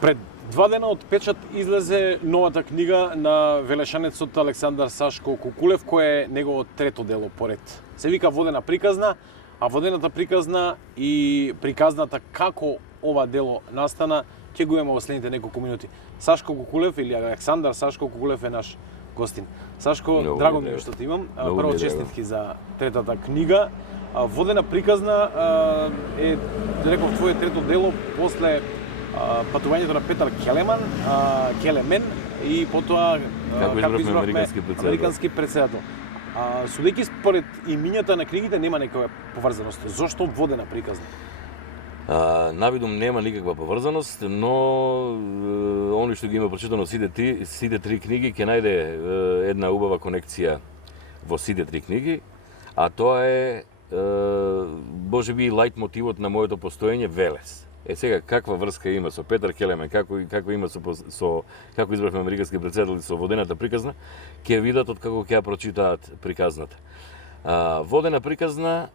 Пред 2 дена од печат излезе новата книга на велешанецот Александар Сашко Кукулев, кој е неговото трето дело поред. Се вика Водена приказна, а Водената приказна и приказната како ова дело настана, ќе го имаме во следните неколку минути. Сашко Кукулев или Александар Сашко Кукулев е наш гостин. Сашко, драго ми е што те имам. Прво честитки за третата книга. Водена приказна е, реков, твое трето дело после патувањето на Петар Келемен и потоа како избравме американски председател. Судејќи според имињата на книгите нема некоја поврзаност. Зошто Водена приказна? Навидум нема никаква поврзаност, но они што ги има прочитано сите три книги ќе најде една убава конекција во сите три книги, а тоа е можеби лајт мотивот на моето постоење Велес. Сега каква врска има со Петар Келемен, како има со како избравме американски председател со Водената приказна, ќе видат од како ќе ја прочитаат приказната. Водена приказна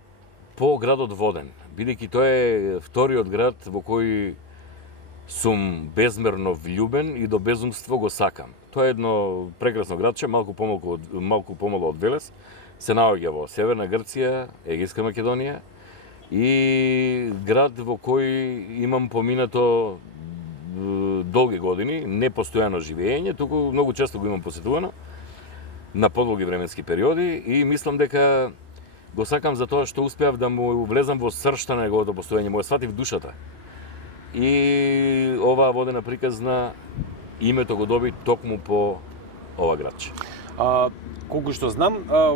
по градот Воден, бидејќи тоа е вториот град во кој сум безмерно влюбен и до безумство го сакам. Тоа е едно прекрасно градче, малку помало од Велес, се наоѓа во Северна Грција, Егејска Македонија, и град во кој имам поминато долги години, не постојано живење, туку многу често го имам посетувано на подолги временски периоди и мислам дека го сакам за тоа што успеав да му влезам во сршта на неговото постоење, му ја сватив душата. И оваа Водена приказна името го доби токму по ова градче. Колку што знам,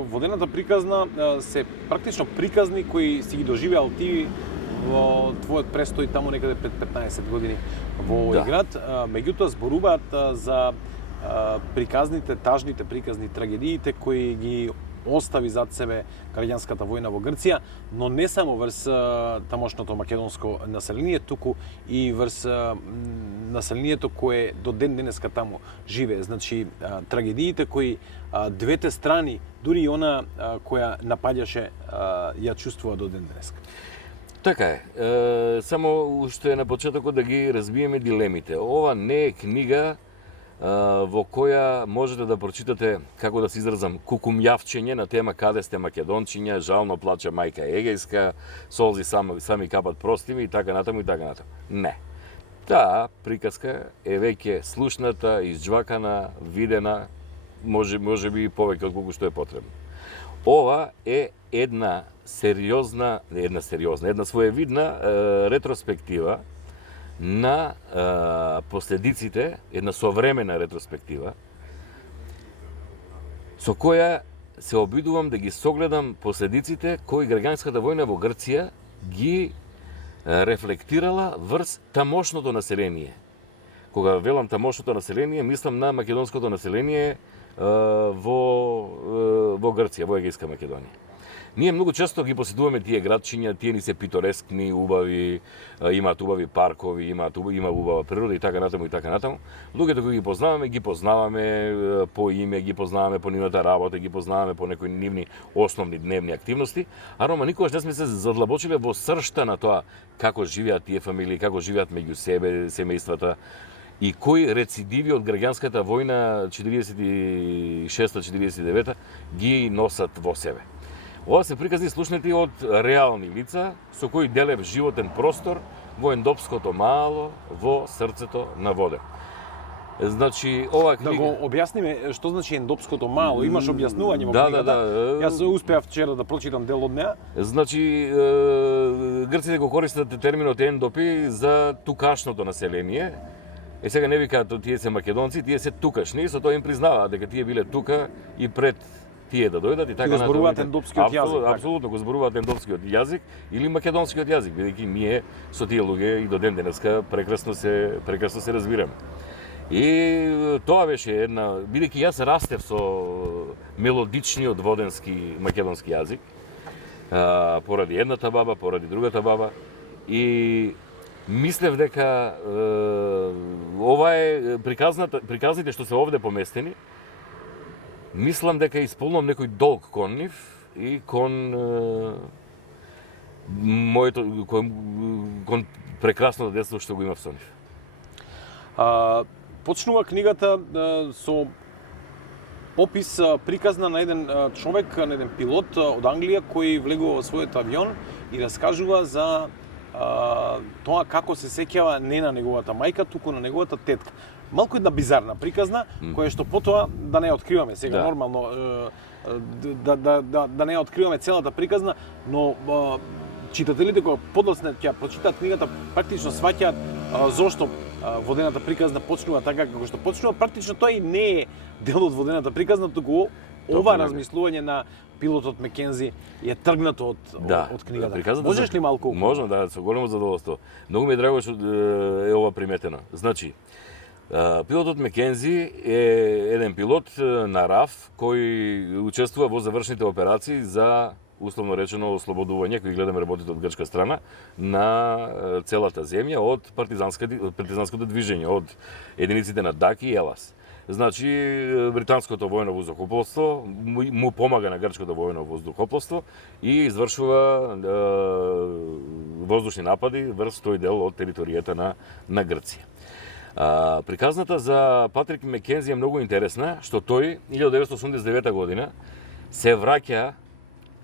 Водената приказна се практично приказни кои си ги доживеал ти во твојот престој таму некаде пред 15 години во овој град. Меѓутоа зборуваат за приказните, тажните приказни, трагедиите кои ги остави зад себе граѓанската војна во Грција, но не само врз тамошното македонско население, туку и врз населението кое до ден денеска таму живее. Значи, трагедиите кои двете страни, дури и она која напаѓаше, ја чувствува до ден денеска. Така е. Само уште на почетокот да ги разбиеме дилемите. Ова не е книга во која можете да прочитате, како да се изразам, кукумјавчење на тема каде сте македончиња, жално плаче мајка Егејска, солзи сами капат простими и така натаму и така натаму. Не. Таа приказка е веќе слушната, изџвакана, видена, може би повеќе од колку што е потребно. Ова е една своевидна ретроспектива на последиците, една современа ретроспектива, со која се обидувам да ги согледам последиците кои граѓанската војна во Грција ги рефлектирала врз тамошното население. Кога велам тамошното население, мислам на македонското население во Грција, во Егејска Македонија. Ние многу често ги посетуваме тие градчиња, тие ни се питорескни, убави, имаат убави паркови, има убава природа и така натаму и така натаму. Луѓето кои ги познаваме по име, ги познаваме по нивната работа, ги познаваме по некои нивни основни дневни активности, а рома никогаш не сме се задлабочиле во сршта на тоа како живеат тие фамилии, како живеат меѓу себе, семејствата, и кои рецидиви од граѓанската војна 46-49 ги носат во себе. Ова се приказни слушнати од реални лица со кои делев животен простор во ендопското мало во срцето на Воден. Значи, ова книга... Да го објасниме што значи ендопското мало, имаш објаснување во книгата. Да. Јас успеав вчера да прочитам дел од неа. Значи, грците го користат терминот ендопи за тукашното население. Сега не викаат тие се македонци, тие се тукашни, со тоа им признаваат дека тие биле тука и пред тие да дојдат и така натаму. Го зборуваат ендопскиот јазик. Апсолутно го зборуваат ендопскиот јазик или македонскиот јазик, бидејќи ние со тие луѓе и до ден денеска прекрасно се разбираме. И тоа беше една, бидејќи јас растев со мелодичниот воденски македонски јазик, поради едната баба, поради другата баба, и мислев дека ова е приказните што се овде поместени, мислам дека исполнувам некој долг кон нив и кон кон прекрасното детство што го имав со нив. Почнува книгата со опис приказна на еден човек, на еден пилот од Англија кој влегува во својот авион и раскажува за тоа како се сеќава не на неговата мајка, туку на неговата тетка. Малку една бизарна приказна, која што потоа да не ја откриваме сега нормално да не ја откриваме целата приказна, но читателите кои подоцна ќе прочитаат книгата практично сваќаат зошто водената приказна почнува така како што почнува. Практично тоа и не е дел од водената приказна, туку ова размислување на пилотот Мекензи е тргнато од книгата. Можеш ли малку? Можам, да, со големо задоволство. Многу ми е драго што е ова приметено. Значи, пилотот Мекензи е еден пилот на РАФ кој учествува во завршните операции за, условно речено, ослободување, кој гледаме работите од грчка страна, на целата земја од партизанското движење, од единиците на Даки и Елас. Значи, британското војно воздухопловство му помага на грчкото војно воздухопловство и извршува воздушни напади врз тој дел од територијата на Грција. Приказната за Патрик Мекензи е многу интересна, што тој 1989 година се враќа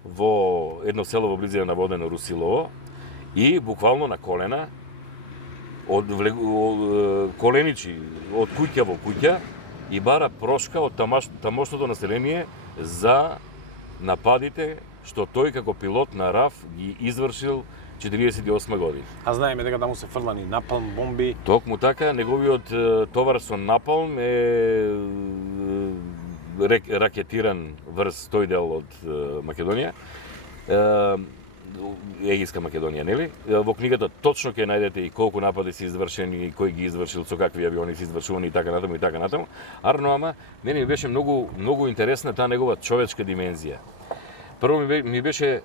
во едно село во близина на Водено Русилово и буквално на колена коленичи од куќа во куќа и бара прошка од тамошното население за нападите што тој како пилот на РАФ ги извршил 48 година. А знаеме дека таму се фрлани напалм, бомби. Токму така, неговиот товар со напалм е ракетиран врз тој дел од Македонија. Егиска Македонија, нели? Во книгата точно ќе најдете и колку напади се извршени, кој ги извршил, со какви авиони се извршувани и така натаму и така натаму. Ама мене ми беше многу интересна таа негова човечка димензија. Прво ми беше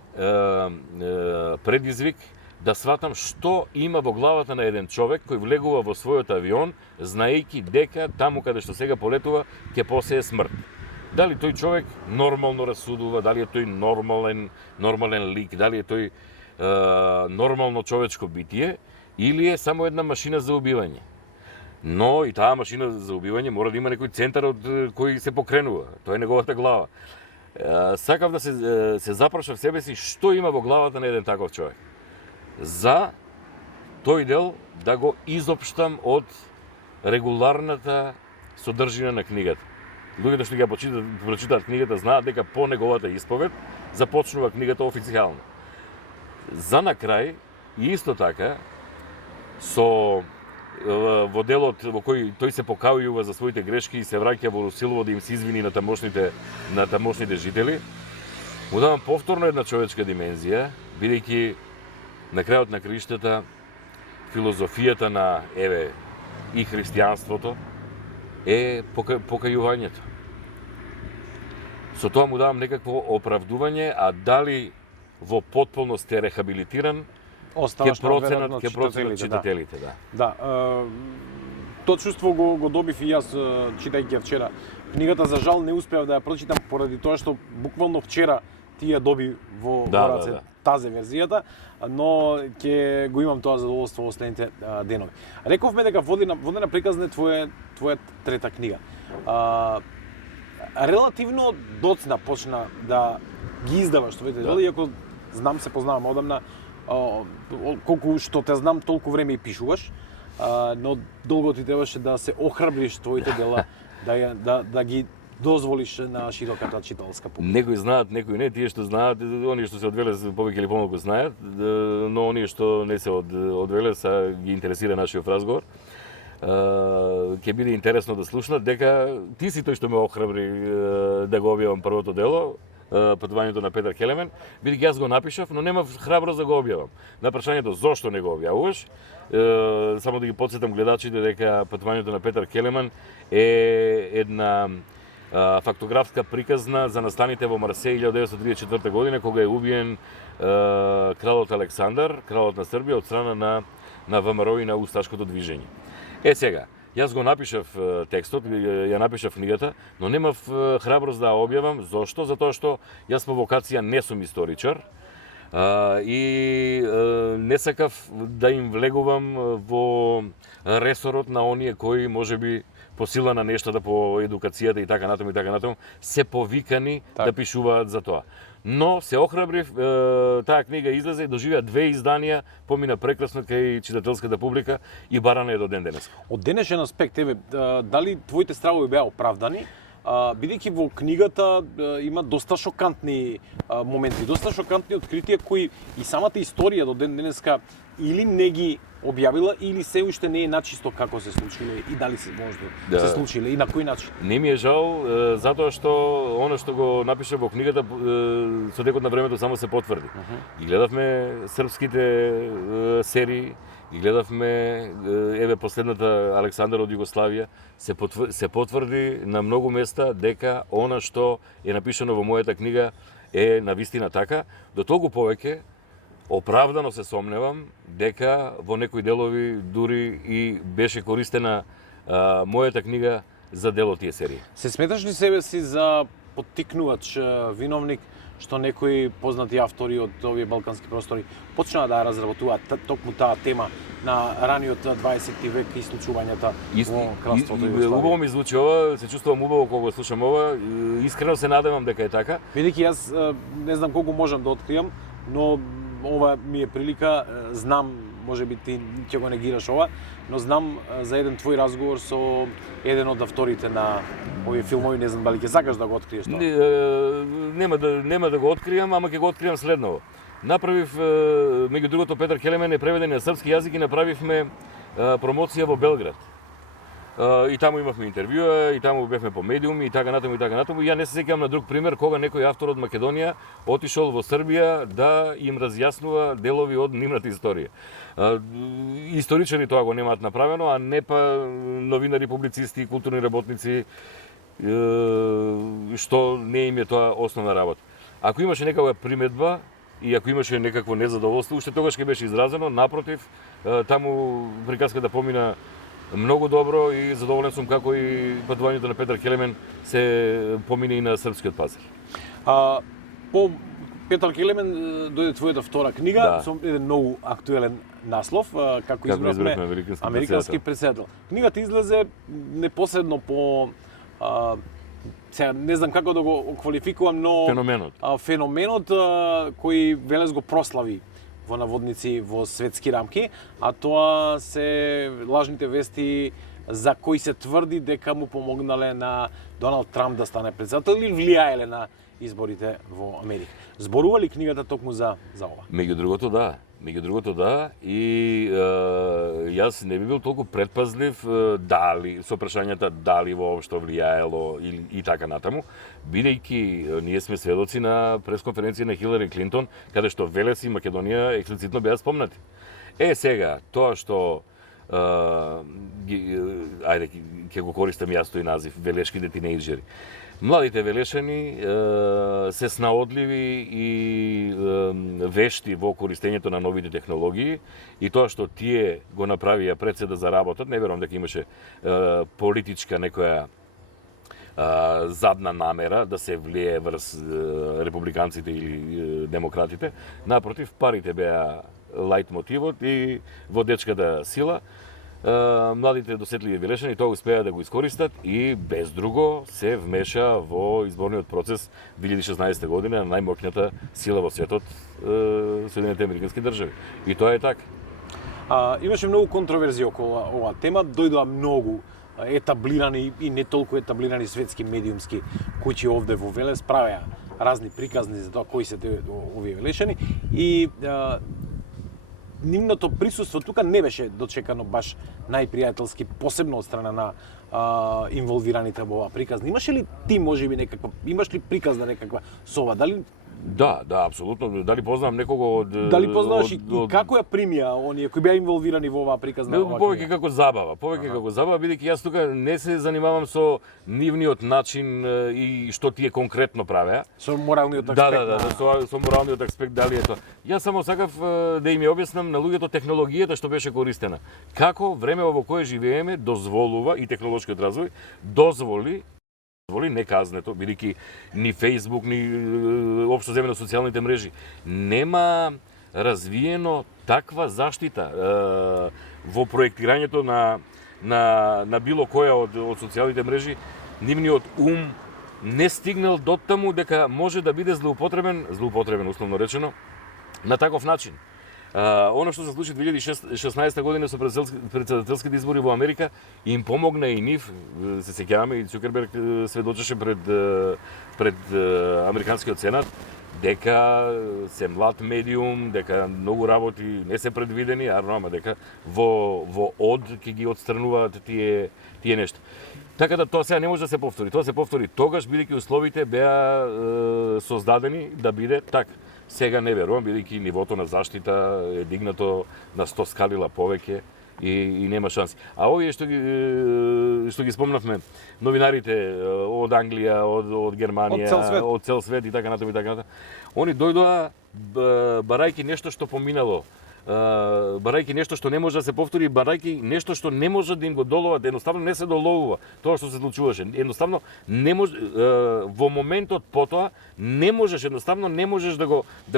предизвик да сватам што има во главата на еден човек кој влегува во својот авион, знаејќи дека таму каде што сега полетува ќе посее смрт. Дали тој човек нормално расудува, дали е тој нормален лик, дали е тој нормално човечко битие или е само една машина за убивање. Но и таа машина за убивање мора да има некој центар од кој се покренува. Тоа е неговата глава. Сакав да се запрашав себе си што има во главата на еден таков човек. За тој дел да го изопштам од регуларната содржина на книгата. Луѓето што ги прочитаат книгата знаат дека по неговата исповед започнува книгата официјално. За на крај, и исто така, во делот во кој тој се покајува за своите грешки и се враќа во Русилово да им се извини на тамошните жители, му давам повторно една човечка димензија, бидејќи на крајот на краиштата филозофијата на и христијанството е покајувањето. Со тоа му давам некакво оправдување, а дали во потполност е рехабилитиран, ќе проценат читателите, да. Да, тоа чувство го добив и јас читајќи вчера. Книгата за жал не успеав да ја прочитам поради тоа што буквално вчера ти ја доби во раце тази верзијата, но ќе го имам тоа задоволство во следните денови. Рековме дека водена приказна е твоја трета книга. Релативно доцна почна да ги издаваш твоите дела, иако знам, се познавам одамна, колку што те знам, толку време и пишуваш, но долго ти требаше да се охрабриш твоите дела, да ги дозволиш на широката читалска публика. Некои знаат, некои не, тие што знаат, оние што се одвеле повеќе или помалку знаат, но оние што не се одвеле са ги интересира нашиот разговор. Ќе биде интересно да слушнат дека ти си тој што ме охрабри да го објавам првото дело, Патувањето на Петар Келемен, бидејќи јас го напишав, но немав храброст да го објавам. На прашањето зошто не го објавуваш, само да ги потсетам гледачите дека Патувањето на Петар Келемен е една фактографска приказна за настаните во Марсеј 1934 година, кога е убиен кралот Александар, кралот на Србија, од страна на ВМРО и на усташкото движење. Сега, јас го напишав текстот, ја напишав книгата, но немав храброст да ја објавам. Зошто? Затоа што јас по вокација не сум историчар. И не сакав да им влегувам во ресорот на оние кои можеби по сила на нештата, по едукацијата и така натаму, се повикани да пишуваат за тоа. Но се охрабрив, таа книга излезе и доживеа 2 изданија, помина прекрасно кај читателската публика и барана е до ден денес. Од денешен аспект, дали твоите стравови беа оправдани? Бидејќи во книгата има доста шокантни моменти, доста шокантни откритија кои и самата историја до ден денеска или не ги објавила или се уште не е начисто како се случиле и дали се може да се случиле и на кој начин. Не ми е жал затоа што оно што го напише во книгата со текот на времето само се потврди. И гледавме српските серии, и гледавме еве последната Александар од Југославија, се потврди на многу места дека она што е напишано во мојата книга е навистина така, до толку повеќе оправдано се сомневам дека во некои делови дури и беше користена мојата книга за дел од тие серии. Се сметаш ли себе си за поттикнувач, виновник, што некои познати автори од овие балкански простори почнаа да разработуваат токму таа тема на раниот 20 век и случувањата во кралството Југославија? Убаво ми звучи ова, се чувствувам убаво кога го слушам ова, искрено се надевам дека е така. Бидејќи јас не знам колку можам да откриам, но ова ми е прилика, знам, можеби ти ќе го негираш ова, но знам за еден твој разговор со еден од авторите на овие филмови, не знам дали ќе сакаш да го откриеш тоа. Нема да го откријам, ама ќе го откријам следново. Направив, меѓу другото, Петар Келемен е преведен на српски јазик и направивме промоција во Белград. И таму имавме интервјуа, и таму бевме по медиуми, и така натаму. Ја не се сеќавам на друг пример кога некој автор од Македонија отишол во Србија да им разјаснува делови од нивната историја. Историчари тоа го немаат направено, а не па новинари, публицисти, културни работници, што не им е тоа основна работа. Ако имаше некаква приметба и ако имаше некакво незадоволство, уште тогаш ќе беше изразено, напротив, таму приказката помина многу добро и задоволен сум како и патувањето на Петар Келемен се помине и на српскиот пазар. По Петар Келемен дојде твојата втора книга со еден многу актуелен наслов, како избравме Американски председател. Книгата излезе непосредно по сега не знам како да го квалификувам, но феноменот кој велес го прослави во наводници во светски рамки, а тоа се лажните вести за кои се тврди дека му помогнале на Доналд Трамп да стане председател или влијаеле на изборите во Америка. Зборува ли книгата токму за ова? Меѓу другото да, и јас не би бил толку предпазлив дали со прашањата дали воопшто влијаело и така натаму, бидејќи ние сме сведоци на пресконференција на Хилари Клинтон, каде што Велес и Македонија експлицитно беа спомнати. Сега, тоа што ајде ќе го користам јас тој назив, велешките тинејџери. Младите велешани се снаодливи и вешти во користењето на новите технологии и тоа што тие го направија пред се да заработат, не верувам дека имаше политичка некоја задна намера да се влие врз републиканците или демократите. Напротив, парите беа лајт мотивот и во дечката сила младите досетливи велешани тоа успеа да го искористат и без друго се вмеша во изборниот процес 2016 година на најмоќната сила во светот, Соединетите Американски држави. И тоа е така. Имаше многу контроверзии околу оваа тема, дојдоа многу етаблирани и не толку етаблирани светски медиумски куќи овде во Велес, правеа разни приказни за тоа кои се овие велешани и нивното присуство тука не беше дочекано баш најпријателски, посебно од страна на инволвираните во оваа приказна. Имаше ли ти можеби некаква, имаш ли приказна некаква со ова? Дали Да, апсолутно. Дали познавам некого од Дали познаваш и како ја примија оние кои беа инволвирани во оваа приказна? Повеќе како забава, бидејќи јас тука не се занимавам со нивниот начин и што тие конкретно правеа. Со моралниот аспект. Со моралниот аспект дали е тоа. Јас само сакав да им ја објаснам на луѓето технологијата што беше користена. Како време во кое живееме дозволува и технолошкиот развој дозволи дозволи, не казнето, бидејќи ни Facebook, ни општо земено социјалните мрежи нема развиено таква заштита во проектирањето на било која од социјалните мрежи. Нивниот ум не стигнал до таму дека може да биде злоупотребен условно речено, на таков начин. Оно што се случи 2016 година со председателските избори во Америка им помогна и нив, се сеќаваме, и Цукерберг сведочеше пред Американскиот сенат дека се млад медиум, дека многу работи не се предвидени, ама дека во од ќе ги отстрануваат тие нешта. Така да тоа сега не може да се повтори. Тоа се повтори тогаш бидејќи условите беа создадени да биде така. Сега не верувам, бидејќи нивото на заштита е дигнато на 100 скалила повеќе и нема шанси. А овие што ги спомнавме, новинарите од Англија, од Германија, од цел свет и така натаму, они дојдоа барајќи нешто што поминало, барајќи нешто што не може да се повтори, барајќи нешто што не може да им го доловат, едноставно не се доловува тоа што се случуваше. Едноставно не може во моментот потоа не можеш да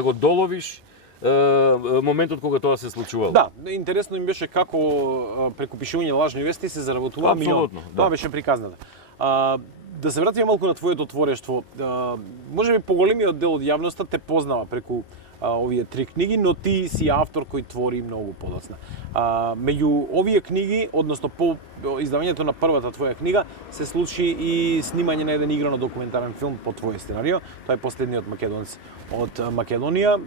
го доловиш моментот кога тоа се случувало. Да, интересно им беше како преку пишување лажни вести се заработува милион. Тоа беше приказната. Да се вратиме малку на твоето творештво. Можеби поголемиот дел од јавноста те познава преку овие 3 книги, но ти си автор кој твори многу подоцна. Меѓу овие книги, односно по издавањето на првата твоја книга, се случи и снимање на еден играно документарен филм по твој сценарио. Тоа е Последниот македонец од Македонија,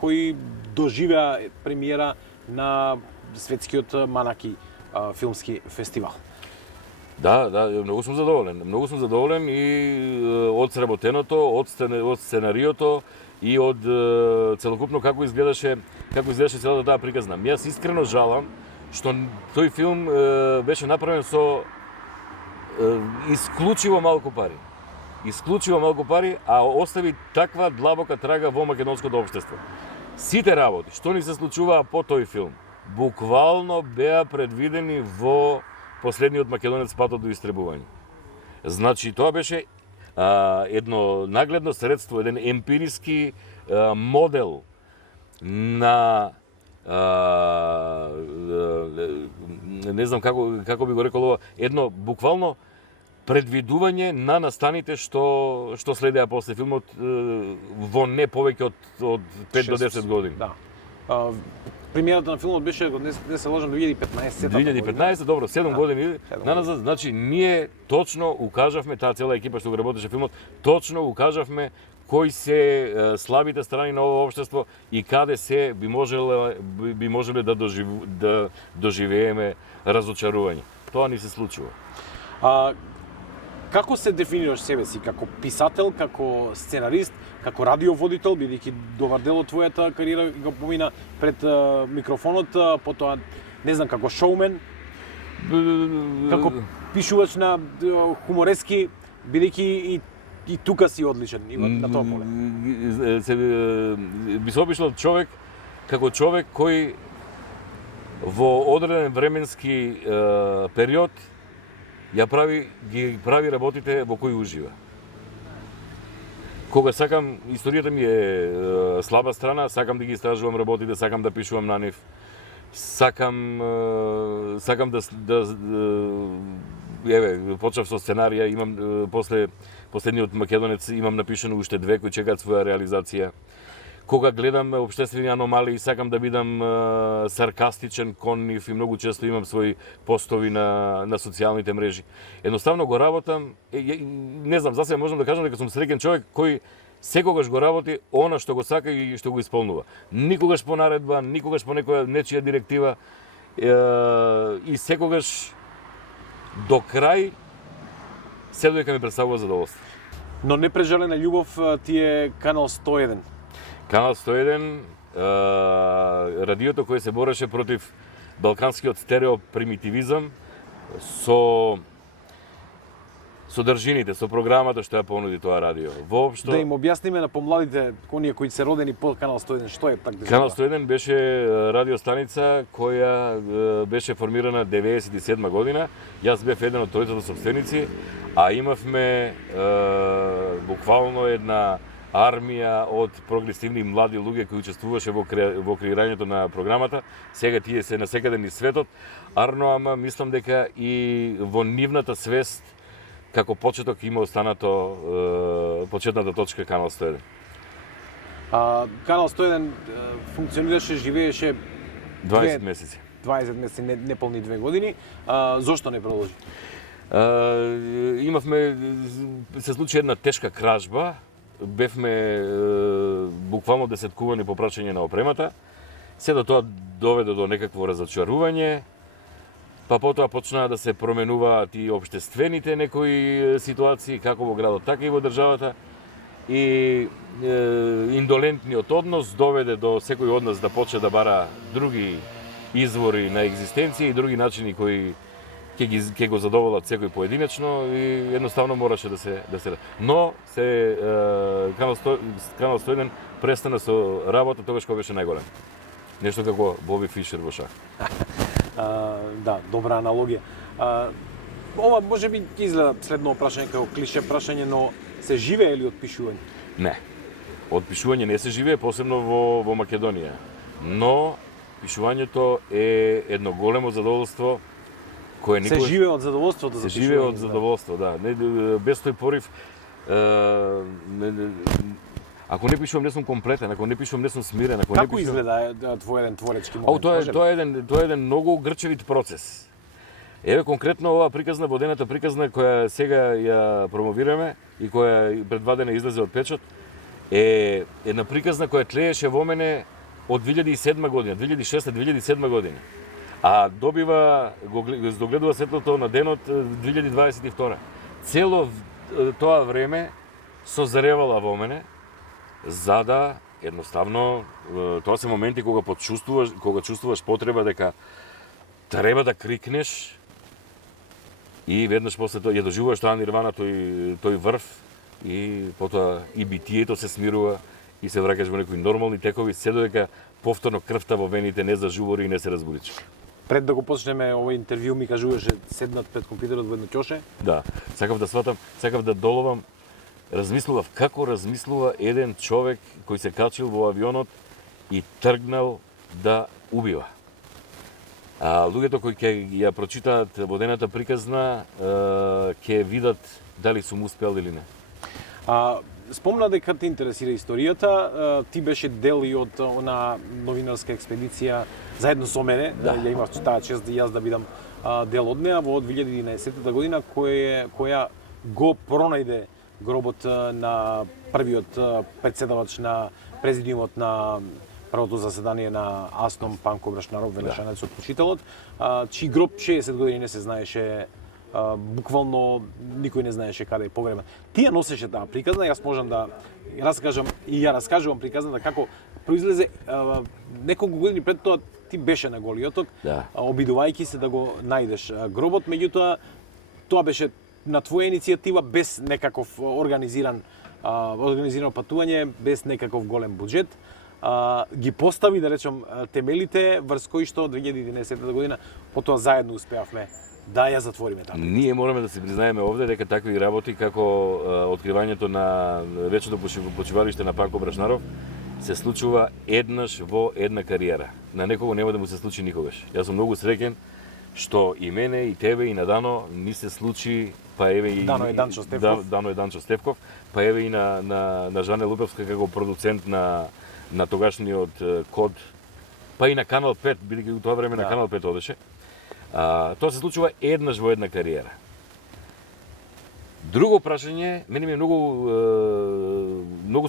кој доживеа премиера на светскиот Манаки филмски фестивал. Да, многу сум задоволен и од сработеното, од сценариото и од целокупно како изгледаше целата таа приказна. Јас искрено жалам што тој филм беше направен со исклучиво малку пари, а остави таква длабока трага во македонското општество. Сите работи што ни се случуваа по тој филм буквално беа предвидени во Последниот македонец, патот до истребување. Значи тоа беше едно нагледно средство, еден емпириски модел на не знам како би го рекол ова, едно буквално предвидување на настаните што следеа после филмот во не повеќе од 5 до 10 години. Да. Премиерата на филмот беше, не се лажам, 2015. 2015, добро, 7 години наназад. Значи, ние точно укажавме, таа цела екипа што го работеше филмот, точно укажавме кои се слабите страни на ова општество и каде се би можеле да доживееме разочарување. Тоа ни се случува. Како се дефинираш себе си? Како писател, како сценарист, како радиоводител, бидејќи добар дел од твојата кариера го помина пред микрофонот, потоа, не знам, како шоумен, како пишувач на хуморески, бидејќи и тука си одличен, на тоа поле. Би се опишал како човек кој во одреден временски период ги прави работите во кои ужива. Кога сакам, историјата ми е слаба страна, сакам да ги истражувам работите, сакам да пишувам на нив, сакам почнав со сценарија, имам после Последниот македонец имам напишано уште 2 кои чекаат своја реализација. Кога гледам општествени аномалии, сакам да бидам саркастичен кон нив и многу често имам своји постови на социјалните мрежи. Едноставно го работам, не знам, за себе можам да кажам дека сум среќен човек кој секогаш го работи она што го сака и што го исполнува. Никогаш по наредба, никогаш по некоја нечија директива и секогаш до крај се додека ми представува задоволство. Но непрежалена љубов ти е Канал 101. Канал 101, радиото кое се бореше против балканскиот стереопримитивизам со содржините, со програмата што ја понуди тоа радио. Воопшто Да им објасниме на помладите, оние кои се родени по Канал 101, што е практично? Канал 101 беше радиостаница која беше формирана 97 година. Јас бев еден од тројцата собственици, а имавме буквално една армија од прогресивни млади луѓе кои учествуваше во креирањето на програмата. Сега тие се насекаде низ светот, ама мислам дека и во нивната свест како почеток има останато почетната точка Канал 101. Канал 101 функционираше, живееше 20 месеци. 20 месеци, неполни 2 години. Зошто не продолжи? Имавме, се случи една тешка кражба, бевме буквално десеткувани по прашање на опремата. Седо тоа доведе до некакво разочарување, па потоа почнаа да се променуваат и општествените некои ситуации, како во градот, така и во државата. И индолентниот однос доведе до секој од нас да почне да бара други извори на екзистенција и други начини кои ќе го задоволат секој поединечно и едноставно мораше да се но Канал 101 престана со работа тогаш кога беше најголем. Нешто како Боби Фишер во шах. Да, добра аналогија. Ова може би изгледа следно прашање како клише прашање, но се живее ли од пишување? Не. Од пишување не се живее, посебно во Македонија. Но пишувањето е едно големо задоволство кое никој... Се живее од задоволството за пишување. Се живее од задоволство, да. Без тој порив, ако не пишувам не сум комплетен, ако не пишувам не сум смирен, ако како не пишувам... изгледа твој еден творечки момент? Тоа е еден многу грчевит процес. Еве конкретно оваа приказна, водената приказна која сега ја промовираме и која предвадена излезе од печат, е една приказна која тлееше во мене од 2007 година, 2006-2007 година. А добива, го догледува светлото на денот 2022. Цело тоа време созревала во мене, за да едноставно тоа се моменти кога чувствуваш потреба дека треба да крикнеш и веднаш после тоа ја доживуваш тоа нирвана, тој врв и потоа и битието се смирува и се враќаш во некои нормални текови, се додека повторно крвта во вените не зажубори и не се разбуричи. Пред да го почнеме овој интервју ми кажуваше седнат пред компјутерот во едно ќоше. Да, сакав да сватам, сакав да доловам, размислував како размислува еден човек кој се качил во авионот и тргнал да убива. А луѓето кои ќе ја прочитаат водената приказна ќе видат дали сум успеал или не. Спомна дека те интересира историјата, ти беше дел и од она новинарска експедиција заедно со мене, Да. ја имав таа чест и јас да бидам дел од неа во 2011 година која го пронајде гробот на првиот председавач на президиумот на првото заседание на Астон Панко Брашнаров, велешанецот учителот, чиј гроб 60 години не се знаеше, буквално никој не знаеше каде е погребан. Ти ја носеше таа приказна, јас можам да ја раскажувам приказната како произлезе неколку години пред тоа ти беше на Голиот оток, Да. обидувајќи се да го најдеш гробот, меѓутоа тоа беше на твоја иницијатива без некаков организирано патување, без некаков голем буџет. Ги постави, да речем, темелите врз кои што 2011 година потоа заедно успеавме да ја затвориме таа. Ние мораме да се признаеме овде дека такви работи како откривањето на вечното почивалиште на Панко Брашнаров се случува еднаш во една кариера. На некого нема да му се случи никогаш. Јас сум многу среќен што и мене, и тебе, и на Дано ни се случи, па еве и Дано е Данчо Стефков. Дано е Данчо Стефков, па еве и на Жане Лупевска како продуцент на тогашниот Код, па и на Канал 5, бидејќи во тоа време на Канал 5 одеше. Тоа се случува еднаш во една кариера. Друго прашање, мене ми е многу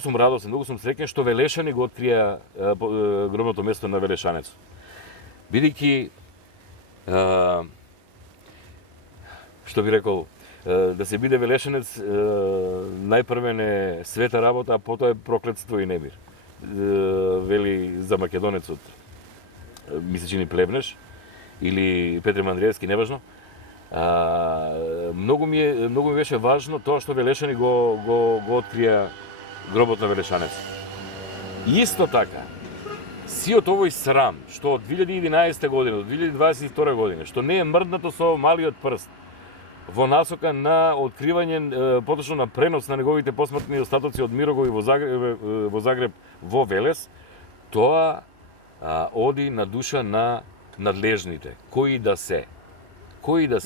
сум радосен, многу сум среќен што Велешани го открија гробното место на Велешанецот. Бидејќи што би рекол, да се биде Велешанец најпрвен е света работа, а потоа е проклетство и немир. Вели за македонецот, ми се чини Плевнеш, или Петре Мандриевски, неважно. многу ми беше важно тоа што Велешани го открија гробот на Велешанец. Исто така, сиот овој срам, што од 2011 година до 2022 година, што не е мрднато со малиот прст, во насока на откривање, поточно на пренос на неговите посмртни остатоци од Мирогови во Загреб во Велес, тоа оди на душа на надлежните, кои да се.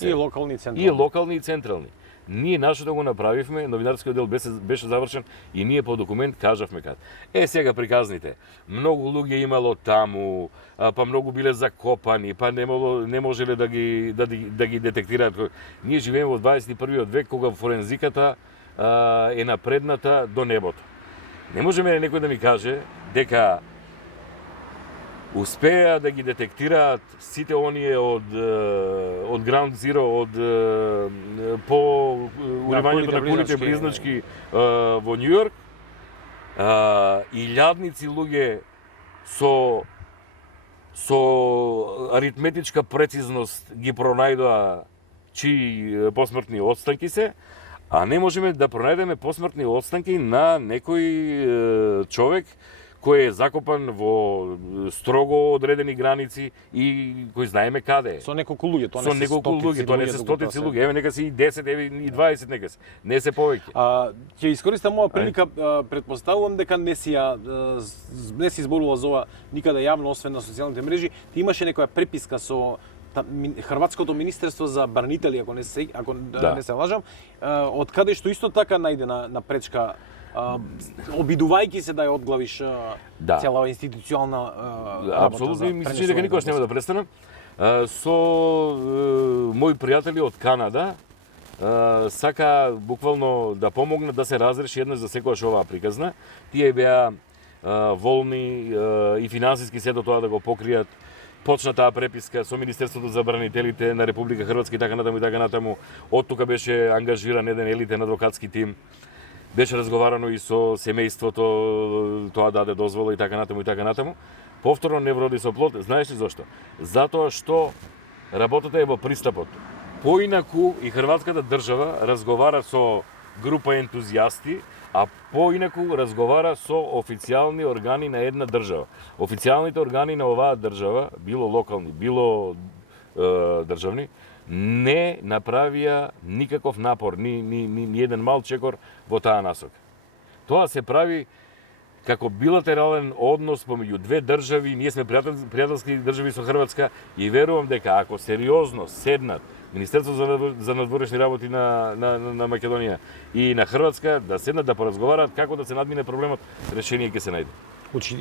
И локални и централни. И локални и централни. Ние нашето го направивме, новинарскиот дел беше завршен и ние по документ кажавме кад. Сега приказните. Многу луѓе имало таму, па многу биле закопани, па не можеле да ги детектираат. Ние живееме во 21 век кога форензиката е напредната до небото. Не може некој да ми каже дека успеа да ги детектираат сите оние од Ground Zero, од по уривањето на кулите близначки во Њу Јорк, илјадници луѓе со аритметичка прецизност ги пронајдоа чии посмртни отстанки се, а не можеме да пронајдеме посмртни отстанки на некој човек кој е закопан во строго одредени граници и кој знаеме каде е. Со неколку луѓе, тоа не се стотици луѓе, еве нека се и 10, еве и 20 нека се, не се повеќе. Ќе искористам оваа прилика, претпоставувам дека не си зборува за ова никаде јавно, освен на социјалните мрежи. Ти имаше некоја преписка со Хрватското министерство за барнители, ако не се лажам, од каде што исто така најде на пречка, обидувајќи се да ја одглавиш цела институционална работа. Апсолутно, мислам дека никогаш нема да престанам. Со мои пријатели од Канада сака буквално да помогнат да се разреши еднаш за секојаш оваа приказна. Тие беа волни и финансиски сето тоа да го покријат. Почна таа преписка со Министерството за барнителите на Република Хрватска и така натаму. Од тука беше ангажиран еден елитен адвокатски тим. Беше разговарано и со семејството, тоа даде дозвола и така натаму. Повторно не вроди со плод. Знаеш ли зошто? Затоа што работата е во пристапот. Поинаку и хрватската држава разговара со група ентузијасти, а поинаку разговара со официјални органи на една држава. Официјалните органи на оваа држава, било локални, било државни, не направија никаков напор, ни еден мал чекор во таа насока. Тоа се прави како билатерален однос помеѓу две држави, ние сме пријателски држави со Хрватска и верувам дека ако сериозно седнат Министерството за надворешни работи на Македонија и на Хрватска да седнат да поразговараат како да се надмине проблемот, решение ќе се најде.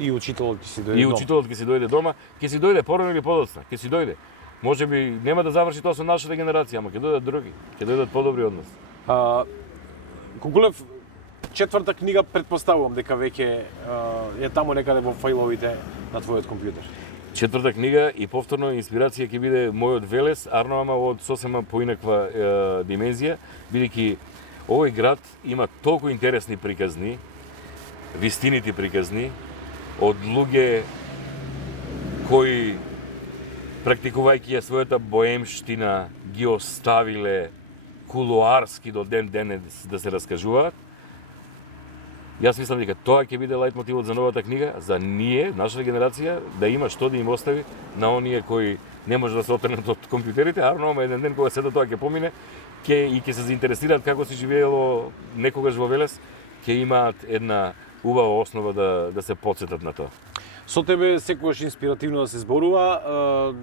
И учителот ќе си дојде дома. И учителот ќе си дојде дома, ќе си дојде порано или подоцна, ќе си дојде. Може би нема да заврши тоа со нашата генерација, ама ќе дојдат други, ќе дојдат подобри од нас. Кукулев, четврта книга претпоставувам дека веќе е таму некаде во фајловите на твојот компјутер. Четврта книга и повторно инспирација ќе биде мојот Велес, арно ама од сосема поинаква димензија, бидејќи овој град има толку интересни приказни, вистинити приказни, од луѓе кои практикувајќи ја својата боемштина ги оставиле кулуарски до ден денес да се раскажуваат. Јас мислам дека тоа ќе биде лајт мотивот за новата книга, за ние, нашата генерација, да има што да им остави на оние кои не може да се отргнат од компјутерите, арно еден ден кога сето тоа ќе помине, ќе се заинтересираат како си живеело некогаш во Велес, ќе имаат една убава основа да се потсетат на тоа. Со тебе секогаш инспиративно да се зборува,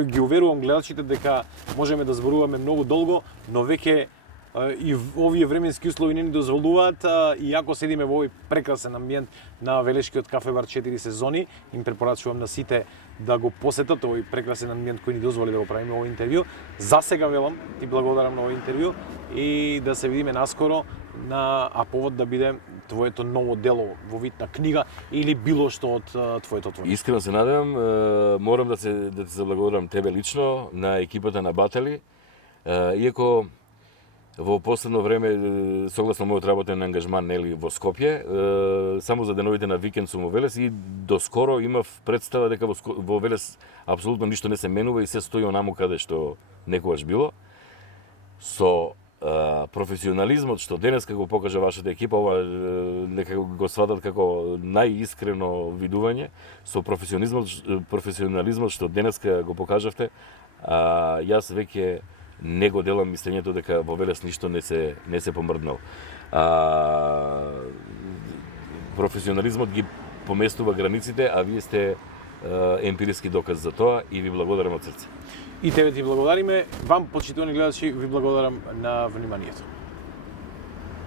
ги уверувам гледачите дека можеме да зборуваме многу долго, но веќе и овие временски услови не ни дозволуваат, и ако седиме во овој прекрасен амбиент на Велешкиот кафе бар 4 сезони, им препорачувам на сите да го посетат овој прекрасен амбиент кој ни дозволи да го правиме овој интервју. За сега велам, ти благодарам на овој интервју и да се видиме наскоро а повод да биде твоето ново дело во вид на книга или било што од твоето творство. Искрено се надевам, морам да ти заблагодарам тебе лично, на екипата на Батали, иако во последно време, согласно мојот работен ангажман нели во Скопје, само за деновите на викенд сум во Велес и доскоро имав представа дека во Велес апсолутно ништо не се менува и се стои онаму каде што некогаш било. со професионализмот што денеска го покажа вашата екипа, ова нека го сватат како најискрено видување, со професионализмот што денеска го покажавте, јас веќе не го делам мислењето дека во Велес ништо не се помрднал. Професионализмот ги поместува границите, а вие сте емпириски доказ за тоа и ви благодарам од срце. И тебе ти благодариме. Вам, почитувани гледачи, ви благодарам на вниманието.